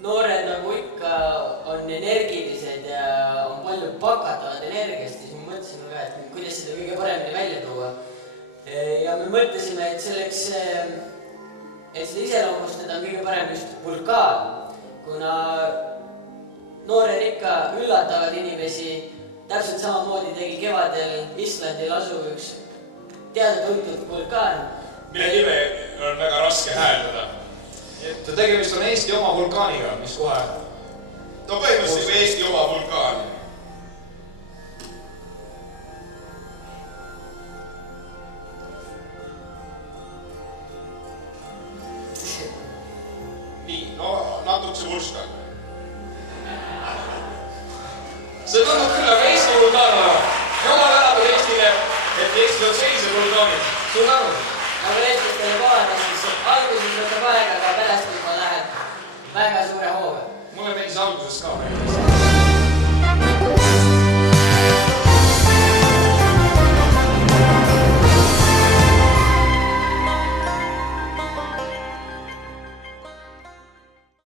Noored nagu ikka on energilised ja on palju pakatavad energiast, siis me mõtlesime ka, et kuidas seda kõige paremini välja tuua. Ja me mõtlesime, et selleks, et seda iseloomustada on kõige parem just vulkaan, kuna noored ikka üllatavad inimesi, täpselt samamoodi tegi kevadel Islandil asuv üks teada-tuntud vulkaan. Mille nime on väga raske hääldada. Et tegemist on Eesti oma vulkaaniga, mis kohe... Ta põhimõtteliselt kui Eesti oma vulkaan. Nii, no natukese vurskan. See tundub küll aga Eesti vulkaan olema. Jumal tänatud Eestile, et Eestil on sellised vulkaanid. Suur tänu! Aga leetlastele kohane, siis alguses võtab aega, aga pärast juba läheb väga suure hooga. Mulle meeldis alguses ka.